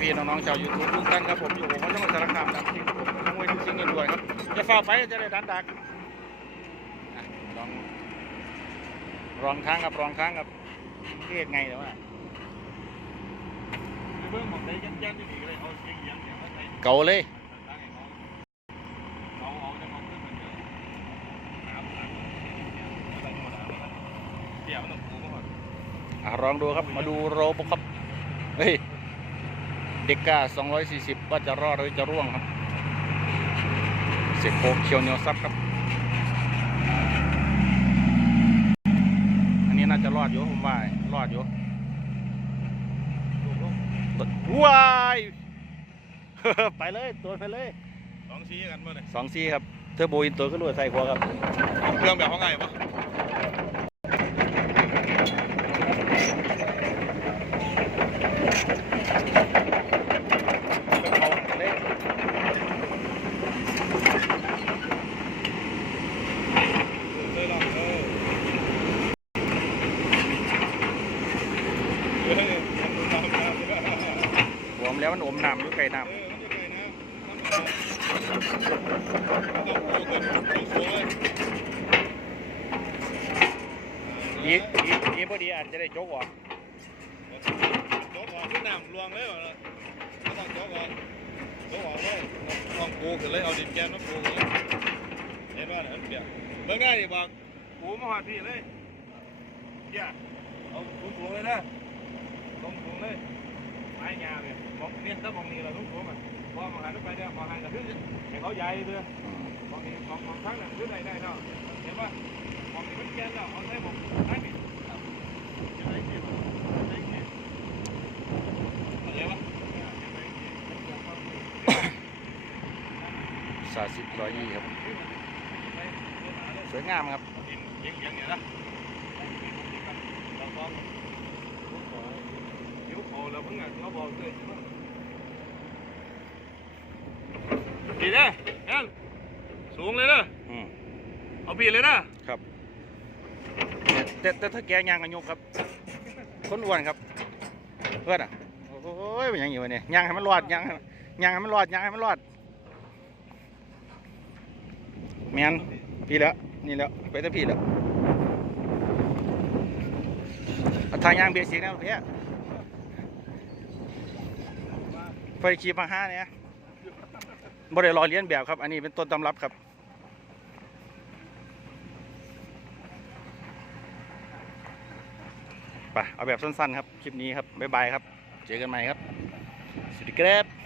พี่ๆน้องๆชาวยูทูบทุกท่านครับผมอยู่ผมก็ต้องสารคามนะที่ผมขโมยทุกสิ่งเงินด้วยครับจะฝ้าไปจะได้ดันดักลองรองค้างครับรองค้างครับเรียกไงเดี๋ยวว่าเบื้องของได้ยันยันที่ดีเลยเอาเสียงยันเนี่ยเขาเก่าเลยตั้งให้เขาเขาเอาจะมองขึ้นเหมือนเดิมน้ำตักอะไรธรรมดาเดี๋ยวมันต้องปูมาก่อนอะลองดูครับมาดูโรบครับเฮ้ย เด็กก้า240 ว่าจะรอดหรือจะร่วงครับเสียโคกเคียวเหนียวซับครับ อันนี้น่าจะรอดอยู่ผมว่ารอดอยู่ลูกลูกว้ายไปเลยตัวไปเลยสองชี้กันมาเลยสองซีครับเทอร์โบอินตัวก็รวดใส่หัวครับเครื่องแบบเขาไงปะ เคยลองเออเฮ้ยทำดูตามนะ หัวมน แล้วมันอมน้ำอยู่ไกลน้เออมันจะไงนะต้องปูกันต้องสวยำดีดีดีพอดีอาจจะได้โจกออกโจ๊กออกขึ้นน้ำรวงเลยเหรอไม่ต้องโจ๊กออกโจ๊กออกเลยลองปูขึ้นเลยเอาดินแกนมาปูขึ้นเลยเห็นว่าเนี่ยมันเปียกเบิ่งได้ดิบอกปูมาหาที่เลยเดี๋ยวเอาสูงๆเลยนะตรงสูงเลย ไม้งามเลยมองเนี่ยถ้ามองนี่เราต้องสูงอ่ะพอมาหันไปเนี่ยมองหันกับพื้นให้เขาใหญ่เลย มองนี่มองมองทั้งนั้นคือได้ได้เนาะเห็นป่ะมองนี่มันแก่นแล้วเอาใส่ผมได้ไหมจะได้กี่บ่ได้กี่อะไรวะ สาสิบร้อยยี่ครับ สวยงามครับ ยิงยิงอย่าง เนี้ยนะเราต้องยิ้วโผล่แล้วเพิ่งอะเขาบอกเลยดีเลยแอนสูงเลยนะอืมเอาบีเลยนะครับแต่แต่ถ้าแกยางกันยกครับ คนอ้วนครับ เพื่อนอะโอ้ยเป็นหยังอยู่วะเนี่ยยางให้มันรอดยางให้ยางให้มันรอดยางให้มันรอดแมนพี่แล้วนี่แล้วไปแต่พี่แล้วเอาทางยางเบียดเสียงนะเพี่ ไฟขีบมาห้าเนี่ยบ่ได้รอเลียนแบบครับ อันนี้เป็นต้นตำรับครับ ไป เอาแบบสั้นๆครับ คลิปนี้ครับ บ๊ายบายครับ เจอกันใหม่ครับ สวัสดีครับ